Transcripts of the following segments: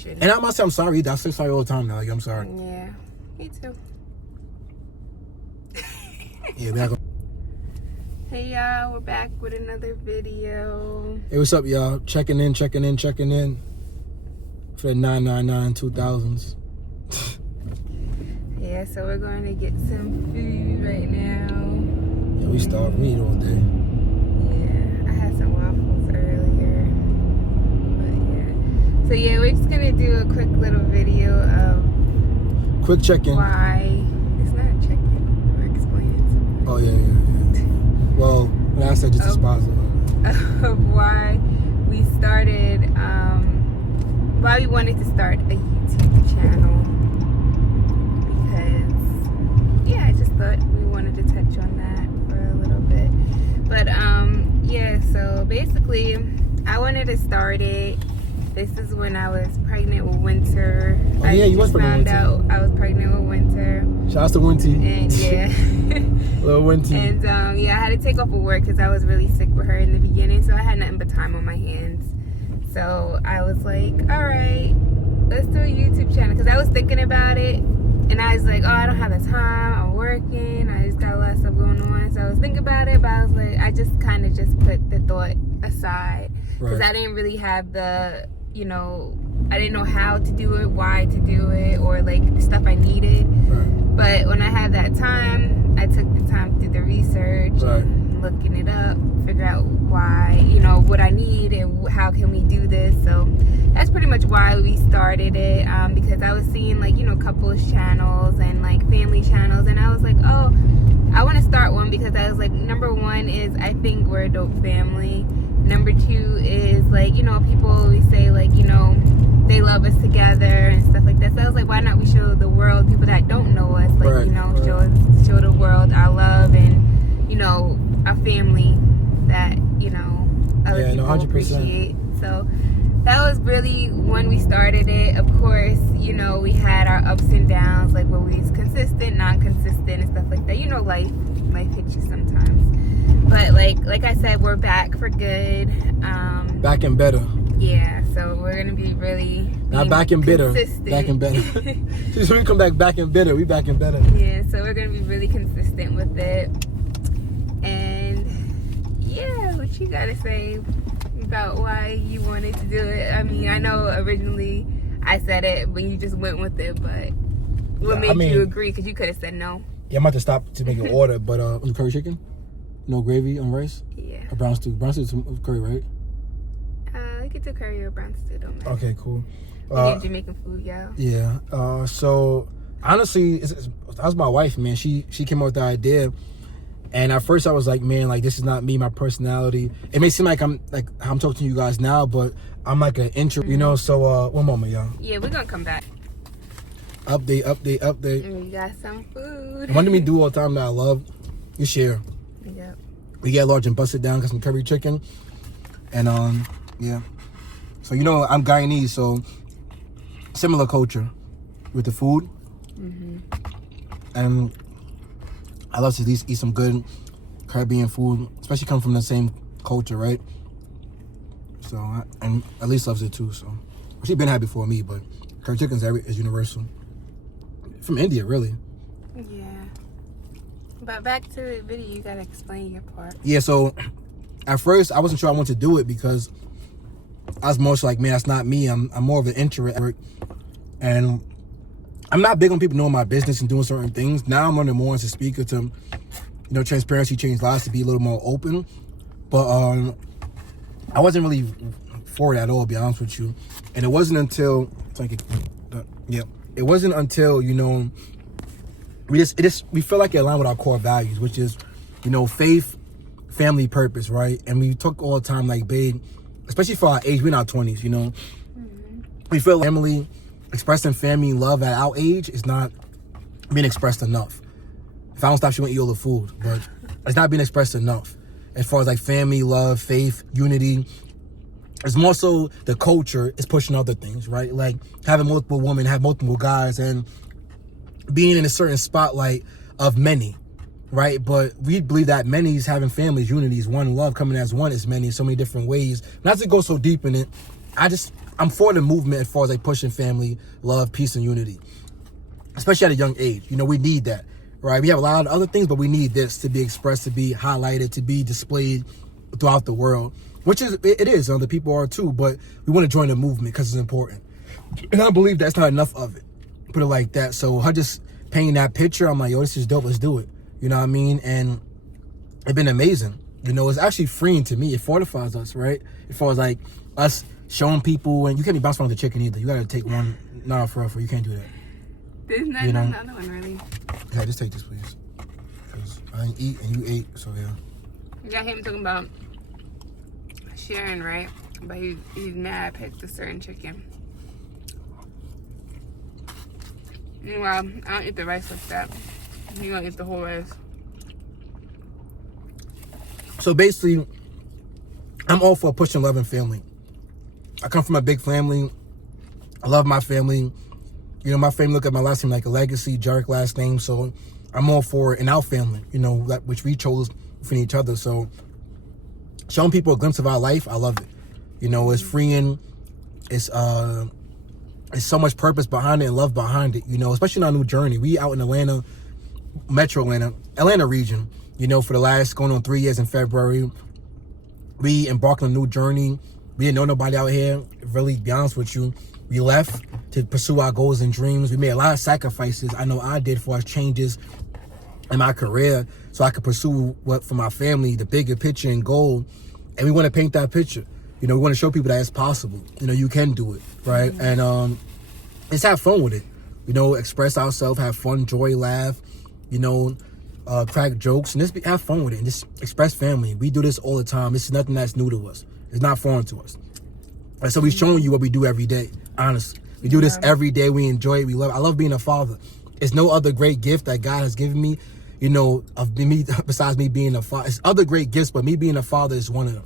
shouldn't. And I must say I'm sorry. I say sorry all the time now. Like, I'm sorry. Yeah, me too. Yeah, we Hey y'all, we're back with another video. Hey, what's up, y'all? Checking in for the 999 2000s. Yeah, so we're going to get some food right now. Yeah, we starved. We eat all day. Yeah, I had some waffles earlier. But yeah. So yeah, we're just going to do a quick little video of Quick check-in. why. It's not a check-in. We're explaining something. Oh, yeah. Well, when I said just dispositive. Of why we started, why we wanted to start a YouTube channel. Because, yeah, I just thought we wanted to touch on that for a little bit. But, yeah, so basically, I wanted to start it. This is when I was pregnant with Winter. Oh, yeah, you was pregnant with Winter. I found out I was pregnant with Winter. Shout out to Winty. And, yeah. Little Winty. And yeah, I had to take off of work because I was really sick with her in the beginning, so I had nothing but time on my hands. So I was like, all right, let's do a YouTube channel, because I was thinking about it, and I was like, oh, I don't have the time, I'm working, I just got a lot of stuff going on. So I was thinking about it, but I was like, I just kind of just put the thought aside, because I didn't really have the, you know, I didn't know how to do it, why to do it, or like the stuff I needed. But when I had that time, I took the time to do the research and looking it up, figure out why, you know, what I need and how can we do this. So that's pretty much why we started it, because I was seeing, like, you know, couples channels and like family channels, and I was like, oh, I want to start one, because I was like, number one is I think we're a dope family. Number two is, like, you know, people always say, like, you know, they love us together and stuff like that. So I was like, why not we show the world, people that don't know us, like, you know, show the world our love and, you know, our family that, you know, other people appreciate. So that was really when we started it. Of course, you know, we had our ups and downs, like where we was consistent, non-consistent, and stuff like that. You know, life hits you sometimes. But like I said, we're back for good. Back and better. Yeah, so we're gonna be really not back and bitter. Back and better. So we come back and bitter. We back and better. Yeah, so we're gonna be really consistent with it. And yeah, what you gotta say about why you wanted to do it? I mean, I know originally I said it, but you just went with it. But what made you agree? Because you could have said no. Yeah, I'm about to stop to make an order, but curry chicken, no gravy on rice. Yeah. A brown stew. Brown stew is curry, right? We could do curry or brown stew, don't matter. Okay, cool. We need Jamaican food, y'all. Yeah. So honestly, that was my wife, man. She came up with the idea, and at first I was like, man, like, this is not me, my personality. It may seem like I'm talking to you guys now, but I'm like an intro, you know. So one moment, y'all. Yeah, we're gonna come back. Update. And we got some food. One thing we do all the time that I love, you share. Yep. We get large and bust it down, got some curry chicken, and yeah. So, you know, I'm Guyanese, so similar culture with the food. And I love to at least eat some good Caribbean food, especially coming from the same culture, right? So, and at least loves it too. So, she's been happy for me, but curry chicken is universal. From India, really. Yeah. But back to the video, you gotta explain your part. Yeah, so at first I wasn't sure I wanted to do it because I was more so like, man, that's not me. I'm more of an introvert, and I'm not big on people knowing my business and doing certain things. Now I'm learning more as a speaker to, you know, transparency change lives, to be a little more open. But I wasn't really for it at all, to be honest with you. And it wasn't until you know, we feel like it aligned with our core values, which is, you know, faith, family, purpose, right? And we talk all the time, like, babe, especially for our age, we're in our 20s, you know. We feel like family, expressing family love at our age is not being expressed enough. If I don't stop, she won't eat all the food, but it's not being expressed enough. As far as like family, love, faith, unity, it's more so the culture is pushing other things, right? Like having multiple women, have multiple guys, and being in a certain spotlight of many, right? But we believe that many is having families, unities, one love, coming as one is many in so many different ways. Not to go so deep in it, I I'm for the movement as far as like pushing family, love, peace, and unity, especially at a young age. You know, we need that, right? We have a lot of other things, but we need this to be expressed, to be highlighted, to be displayed throughout the world, which is, it is, other people are too, but we want to join the movement because it's important. And I believe that's not enough of it, put it like that. So her just painting that picture, I'm like, yo, this is dope, let's do it. You know what I mean? And it's been amazing. You know, it's actually freeing to me. It fortifies us, right? As far as like us showing people, and you can't be bouncing on the chicken either. You got to take one, not for real, you can't do that. There's not another one, really. Yeah, just take this, please. Because I didn't eat and you ate, so yeah. You got him talking about sharing, right? But he's mad I picked a certain chicken. Meanwhile, I don't eat the rice like that. You don't eat the whole rice. So basically, I'm all for pushing love and family. I come from a big family. I love my family. You know, my family look at my last name like a legacy, Jarek last name. So I'm all for it in our family, you know, which we chose for each other. So showing people a glimpse of our life, I love it. You know, it's freeing. It's so much purpose behind it and love behind it, you know, especially in our new journey. We out in Atlanta, Metro Atlanta region, you know, for the last going on 3 years in February. We embarked on a new journey. We didn't know nobody out here. Really, to be honest with you, we left to pursue our goals and dreams. We made a lot of sacrifices. I know I did for us, changes in my career so I could pursue what for my family, the bigger picture and goal. And we want to paint that picture. You know, we want to show people that it's possible. You know, you can do it, right? Mm-hmm. And just have fun with it. You know, express ourselves, have fun, joy, laugh, you know, crack jokes, and just have fun with it. And just express family. We do this all the time. This is nothing that's new to us. It's not foreign to us. And so we're showing you what we do every day, honestly. We do this every day. We enjoy it. We love it. I love being a father. It's no other great gift that God has given me, you know, of me besides me being a father. It's other great gifts, but me being a father is one of them.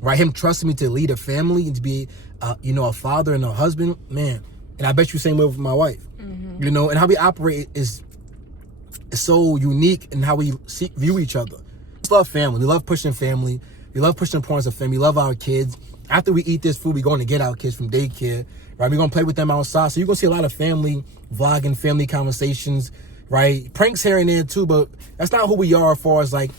Right? Him trusting me to lead a family and to be, you know, a father and a husband, man. And I bet you same way with my wife. Mm-hmm. You know, and how we operate is so unique in how we view each other. We just love family. We love pushing family. We love pushing the importance of family. We love our kids. After we eat this food, we're going to get our kids from daycare, right? We're going to play with them outside. So you're going to see a lot of family vlogging, family conversations, right? Pranks here and there too, but that's not who we are as far as like,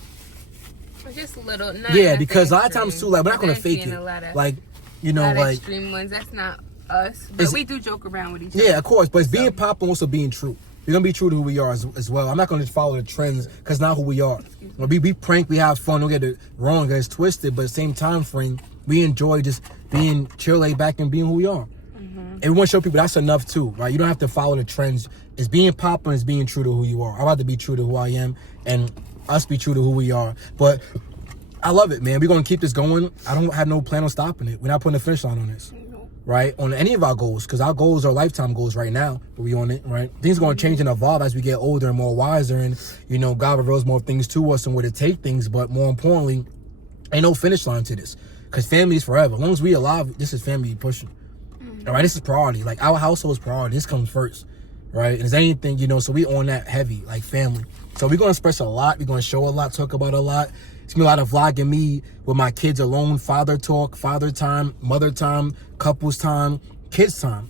just little. Yeah, because a lot of times too, like we're not gonna fake it. Like, you know, like extreme ones. That's not us. But we do joke around with each other. Yeah, of course. But it's being pop and also being true. We're gonna be true to who we are as well. I'm not gonna just follow the trends because not who we are. We prank, we have fun. Don't get it wrong, it's twisted. But at the same time frame, we enjoy just being chill, laid back, and being who we are. Mm-hmm. And we want to show people that's enough too, right? You don't have to follow the trends. It's being pop and it's being true to who you are. I'd rather be true to who I am and us be true to who we are. But I love it, man. We're going to keep this going. I don't have no plan on stopping it. We're not putting a finish line on this, right? On any of our goals, because our goals are lifetime goals right now, but we on it, right? Things are going to change and evolve as we get older and more wiser, and, you know, God reveals more things to us and where to take things, but more importantly, ain't no finish line to this, because family is forever. As long as we alive, this is family pushing, all right? This is priority. Like, our household is priority. This comes first, right? And there's anything, you know, so we on that heavy, like family. So we're going to express a lot. We're going to show a lot, talk about a lot. It's going to be a lot of vlogging me with my kids alone, father talk, father time, mother time, couples time, kids time,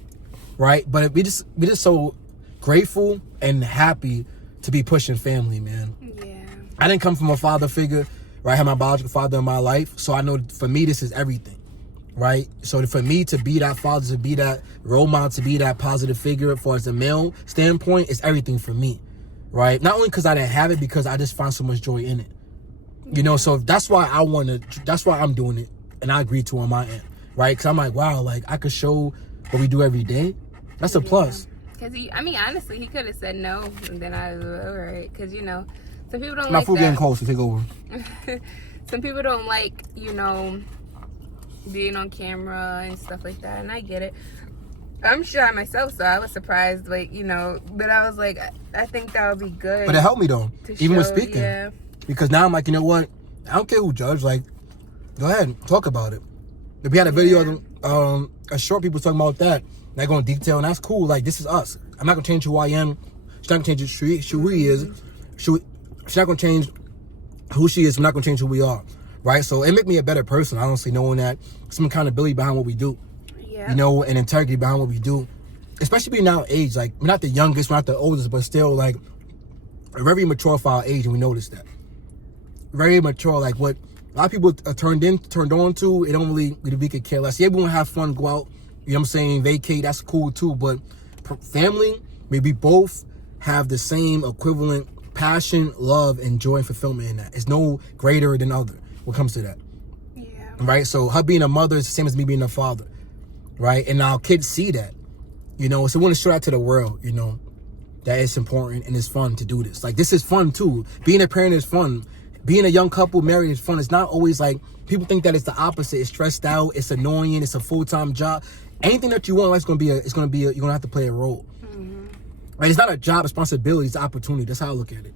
right? But we just so grateful and happy to be pushing family, man. Yeah. I didn't come from a father figure, right? I had my biological father in my life. So I know for me, this is everything, right? So for me to be that father, to be that role model, to be that positive figure as far as a male standpoint, is everything for me, right? Not only because I didn't have it, because I just found so much joy in it. You know, so that's why that's why I'm doing it. And I agree to on my end, right? Because I'm like, wow, like I could show what we do every day. That's a plus. Because honestly, he could have said no. And then I was all right. Because, you know, some people don't my like food that. getting close to take over. Some people don't like, you know, being on camera and stuff like that. And I get it. I'm shy myself, so I was surprised, like, you know. But I was like, I think that would be good. But it helped me, though. Even with speaking. Yeah. Because now I'm like, you know what? I don't care who judge. Like, go ahead, talk about it. If we had a video of a short people talking about that, they're going to detail, and that's cool. Like, this is us. I'm not going to change who I am. She's not going to change who he is. She's not going to change who she is. I'm not going to change who we are. Right? So it make me a better person, honestly, knowing that some accountability behind what we do. Yeah. Yeah. You know, and integrity behind what we do. Especially being our age, like, we're not the youngest, we're not the oldest, but still, like, very mature for our age, and we notice that. Very mature, like, what a lot of people are turned on to, it don't really, we could care less. Yeah, we want to have fun, go out, you know what I'm saying, vacate, that's cool too, but family, maybe both have the same equivalent passion, love, and joy and fulfillment in that. It's no greater than other when it comes to that. Yeah. Right? So her being a mother is the same as me being a father. Right? And our kids see that. You know, so we want to show that to the world, you know, that it's important and it's fun to do this. Like, this is fun too. Being a parent is fun. Being a young couple married is fun. It's not always like, people think that it's the opposite. It's stressed out. It's annoying. It's a full-time job. Anything that you want in life is going to be you're going to have to play a role. Mm-hmm. Right? It's not a job responsibility. It's an opportunity. That's how I look at it.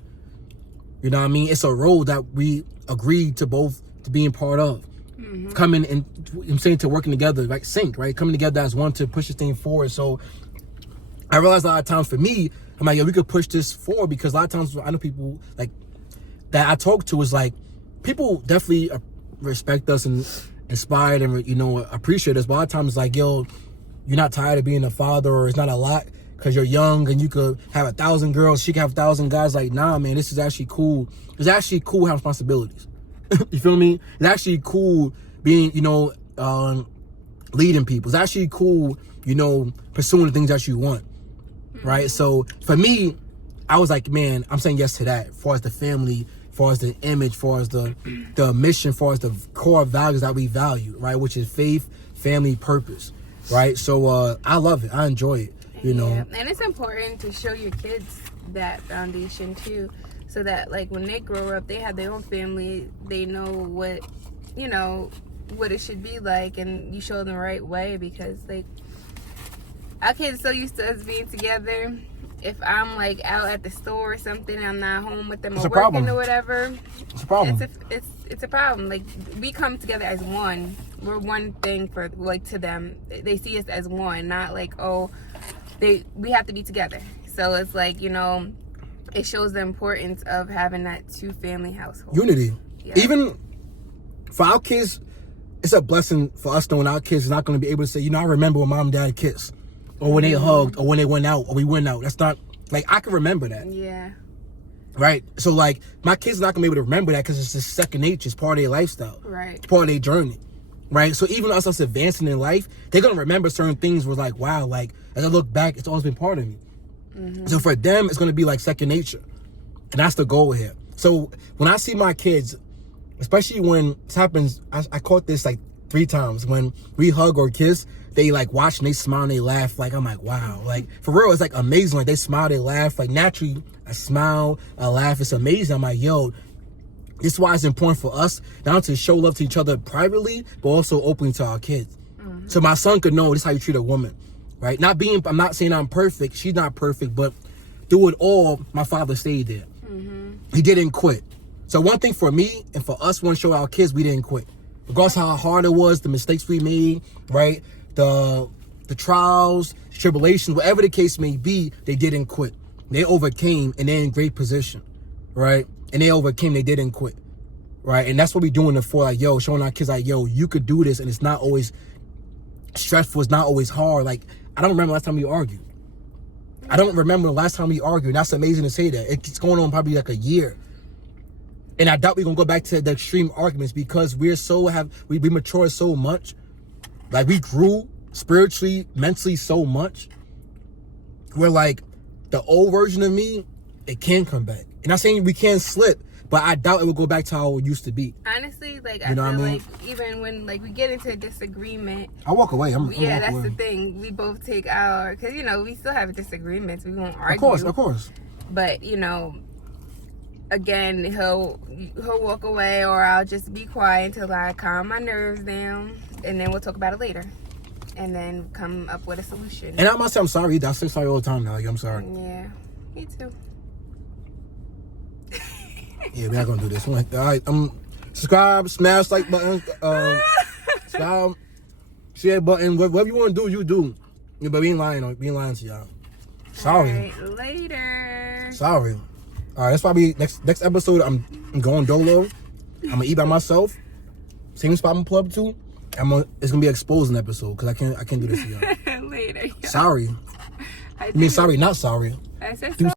You know what I mean? It's a role that we agreed to both to being part of. Mm-hmm. Coming and I'm saying to working together, like sync, right? Coming together as one to push this thing forward. So I realize a lot of times for me, I'm like, yo, we could push this forward, because a lot of times I know people like that I talk to is like, people definitely respect us and inspired and, you know, appreciate us. But a lot of times it's like, yo, you're not tired of being a father, or it's not a lot because you're young and you could have 1,000 girls, she could have 1,000 guys. Like, nah, man, this is actually cool. It's actually cool having responsibilities. You feel me? It's actually cool being, you know, leading people. It's actually cool, you know, pursuing the things that you want, right? So for me, I was like, man, I'm saying yes to that. As far as the family, as far as the image, as far as the mission, as far as the core values that we value, right? Which is faith, family, purpose, right? So I love it. I enjoy it, you know. And it's important to show your kids that foundation too, so that like when they grow up, they have their own family, they know what, you know, what it should be like, and you show them the right way, because like our kids so used to us being together. If I'm like out at the store or something, I'm not home with them or working or whatever, it's a problem. It's a problem. Like, we come together as one. We're one thing for, like, to them. They see us as one, not like, oh, we have to be together. So it's like, you know, it shows the importance of having that two family household. Unity. Yeah. Even for our kids, it's a blessing for us knowing our kids are not going to be able to say, you know, I remember when mom and dad kissed, or when they hugged, or when they went out, or we went out. That's not, like, I can remember that. Yeah. Right? So, like, my kids are not going to be able to remember that, because it's just second nature. It's part of their lifestyle. Right. It's part of their journey. Right? So even us advancing in life, they're going to remember certain things where, like, wow, like, as I look back, it's always been part of me. Mm-hmm. So for them, it's going to be like second nature. And that's the goal here. So when I see my kids, especially when this happens, I caught this like 3 times. When we hug or kiss, they like watch and they smile and they laugh. Like, I'm like, wow. Like, for real, it's like amazing. Like, they smile, they laugh. Like, naturally, I smile, I laugh. It's amazing. I'm like, yo, this is why it's important for us not to show love to each other privately, but also openly to our kids. Mm-hmm. So my son could know this is how you treat a woman, right? I'm not saying I'm perfect. She's not perfect, but through it all, my father stayed there. Mm-hmm. He didn't quit. So one thing for me and for us, we want to show our kids we didn't quit. Regardless of how hard it was, the mistakes we made, right? The trials, tribulations, whatever the case may be, they didn't quit. They overcame, and they're in great position, right? And they overcame, they didn't quit, right? And that's what we're doing it for, like, yo, showing our kids, like, yo, you could do this, and it's not always stressful, it's not always hard. Like, I don't remember last time we argued. I don't remember the last time we argued. That's amazing to say that. It's going on probably like a year. And I doubt we're going to go back to the extreme arguments, because we matured so much. Like, we grew spiritually, mentally so much. We're like, the old version of me, it can come back. And I'm not saying we can't slip, but I doubt it will go back to how it used to be. Honestly, like, I feel like even when, like, we get into a disagreement, I walk away. that's the thing. We both take our, because, you know, we still have disagreements. We won't argue. Of course. But, you know, again, he'll walk away, or I'll just be quiet until I calm my nerves down, and then we'll talk about it later, and then come up with a solution. And I'm not saying I'm sorry. I say sorry all the time now. Like, I'm sorry. Yeah, me too. Yeah, we're not gonna do this. All right, subscribe, smash like button, subscribe, share button, whatever you want to do, you do. Yeah, but we ain't lying to y'all. Sorry. All right, later. Sorry. All right, that's probably next episode. I'm going dolo. I'm gonna eat by myself. Same spot I'm plugged to. It's gonna be an exposing episode because I can't do this to y'all. Later. Yo. Sorry. I mean sorry, not sorry. I said sorry.